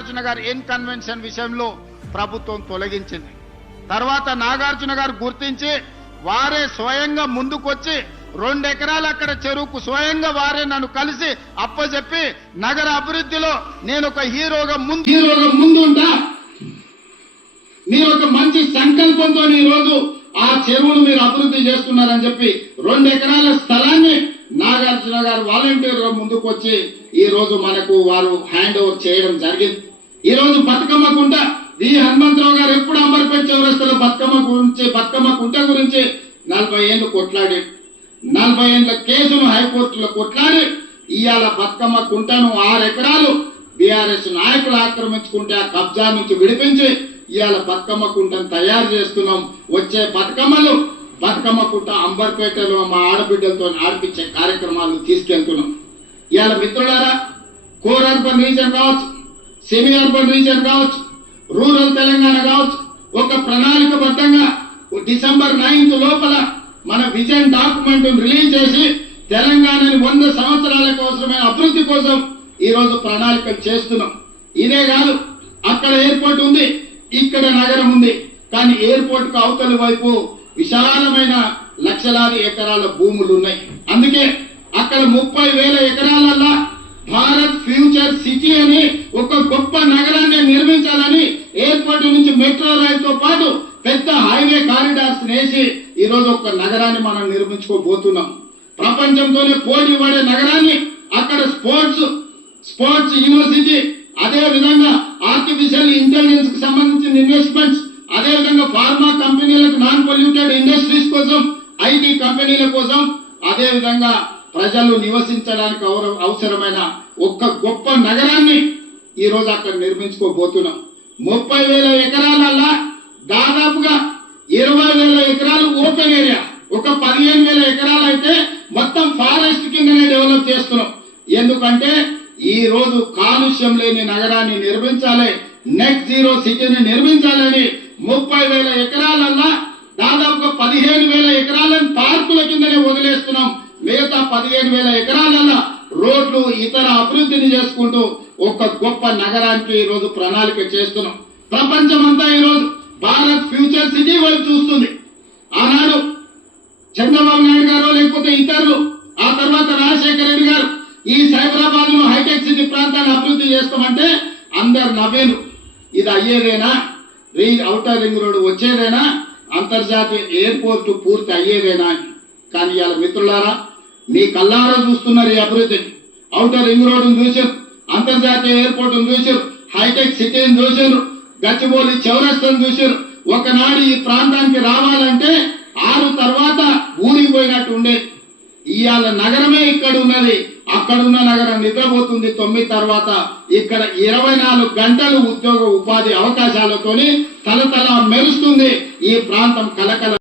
నాగార్జున గారు N convention విషయంలో ప్రభుత్వం తొలగించింది. తర్వాత నాగార్జున గారు గుర్తించి వారే స్వయంగా ముందుకొచ్చి రెండు ఎకరాలు అక్కడ చెరువుకు స్వయంగా వారే నన్ను కలిసి అప్పచెప్పి నగర అభివృద్ధిలో నేను ఒక హీరోగా ముందు హీరోగా ముందుంటా. మీరు ఒక మంచి సంకల్పంతో ఈ రోజు ఆ చెరువును మీరు అభివృద్ధి చేస్తున్నారని చెప్పి రెండు ఎకరాల స్థలాన్ని నాగార్జున గారు వాలంటీర్గా ముందుకు వచ్చి ఈ రోజు మనకు వారు హ్యాండ్ ఓవర్ చేయడం జరిగింది. ఈ రోజు బతుకమ్మ కుంట వి హనుమంతరావు గారు ఎప్పుడు అంబర్పేట చౌరస్తలో బతుకమ్మ గురించి బతుకమ్మ కుంట గురించి నలభై ఏళ్ళు కొట్లాడి నలభై ఏళ్ళ కేసును హైకోర్టులో కొట్లాడి ఇవాళ బతుకమ్మ కుంటను ఆరు ఎకరాలు బీఆర్ఎస్ నాయకులు ఆక్రమించుకుంటే ఆ కబ్జా నుంచి విడిపించి ఇవాళ బతుకమ్మ కుంటను తయారు చేస్తున్నాం. వచ్చే బతుకమ్మలు బతుకమ్మ కుంట అంబర్పేటలో మా ఆడబిడ్డలతో ఆడిపించే కార్యక్రమాలు తీసుకెళ్తున్నాం. ఇవాళ మిత్రులారా కోరార్ప అర్బన్ రీజన్ కావచ్చు సెమీ అర్బన్ రీజన్ కావచ్చు రూరల్ తెలంగాణ కావచ్చు ఒక ప్రణాళికబద్ధంగా డిసెంబర్ నైన్త్ లోపల మన విజన్ డాక్యుమెంట్ రిలీజ్ చేసి తెలంగాణని వంద సంవత్సరాలకు అవసరమైన అభివృద్ధి కోసం ఈరోజు ప్రణాళిక ప్రణాళికలు చేస్తున్నాం. ఇదే కాదు అక్కడ ఎయిర్పోర్ట్ ఉంది ఇక్కడ నగరం ఉంది. కానీ ఎయిర్పోర్ట్కు అవతలి వైపు విశాలమైన లక్షలాది ఎకరాల భూములు ఉన్నాయి. అందుకే అక్కడ ముప్పై వేల ఎకరాల సిటీ అని ఒక గొప్ప నగరాన్ని నిర్మించాలని ఎయిర్పోర్ట్ నుంచి మెట్రో రైలుతో పాటు పెద్ద హైవే కారిడార్స్ వేసి ఈ రోజు ఒక నగరాన్ని మనం నిర్మించుకోబోతున్నాం. ప్రపంచంతోనే పోటీ పడే నగరాన్ని అక్కడ స్పోర్ట్స్ స్పోర్ట్స్ యూనివర్సిటీ అదే విధంగా ఆర్టిఫిషియల్ ఇంటెలిజెన్స్కి సంబంధించిన ఇన్వెస్ట్మెంట్స్ అదే విధంగా ఫార్మా కంపెనీలకు నాన్ పొల్యూటెడ్ ఇండస్ట్రీస్ కోసం ఐటీ కంపెనీల కోసం అదే విధంగా ప్రజలు నివసించడానికి అవసరమైన ఒక్క గొప్ప నగరాన్ని ఈ రోజు అక్కడ నిర్మించుకోబోతున్నాం. ముప్పై వేల ఎకరాలల్లా దాదాపుగా ఇరవై వేల ఎకరాలు ఓపెన్ ఏరియా. ఒక పదిహేను వేల ఎకరాలు అయితే మొత్తం ఫారెస్ట్ కిందనే డెవలప్ చేస్తున్నాం. ఎందుకంటే ఈ రోజు కాలుష్యం లేని నగరాన్ని నిర్మించాలి నెట్ జీరో సిటీని నిర్మించాలని ముప్పై వేల ఎకరాలల్లా దాదాపుగా పదిహేను వేల ఎకరాలను పార్కుల కిందనే వదిలేస్తున్నాం మిగతా పదిహేను వేల ఎకరాలలో రోడ్లు ఇతర అభివృద్ధిని చేసుకుంటూ ఒక గొప్ప నగరానికి ఈ రోజు ప్రణాళిక చేస్తున్నాం. ప్రపంచమంతా ఈ రోజు భారత్ ఫ్యూచర్ సిటీ వైపు చూస్తుంది. ఆనాడు చంద్రబాబు నాయుడు గారు లేకపోతే ఇతరులు ఆ తర్వాత రాజశేఖర రెడ్డి గారు ఈ సైబరాబాద్ను హైటెక్ సిటీ ప్రాంతాన్ని అభివృద్ధి చేస్తామంటే అందరు నవ్వేను ఇది అయ్యేదేనా? రీ అవుటర్ రింగ్ రోడ్ వచ్చేదేనా? అంతర్జాతీయ ఎయిర్పోర్ట్ పూర్తి అయ్యేదేనా అని. కానీ ఇవాళ మిత్రులారా మీ కళ్ళారా చూస్తున్నారు ఈ అభివృద్ధిని అవుటర్ రింగ్ రోడ్డును చూసారు అంతర్జాతీయ ఎయిర్పోర్ట్ చూసారు హైటెక్ సిటీని చూసారు గచ్చిబౌలి చౌరస్తాను చూసారు ఒకనాడు ఈ ప్రాంతానికి రావాలంటే ఆరు తర్వాత ఊరికి పోయినట్టు ఉండే. ఇవాళ నగరమే ఇక్కడ ఉన్నది. అక్కడున్న నగరం నిద్రపోతుంది. తొమ్మిది తర్వాత ఇక్కడ ఇరవై నాలుగు గంటలు ఉద్యోగ ఉపాధి అవకాశాలతోని తలతల మెరుస్తుంది. ఈ ప్రాంతం కలకల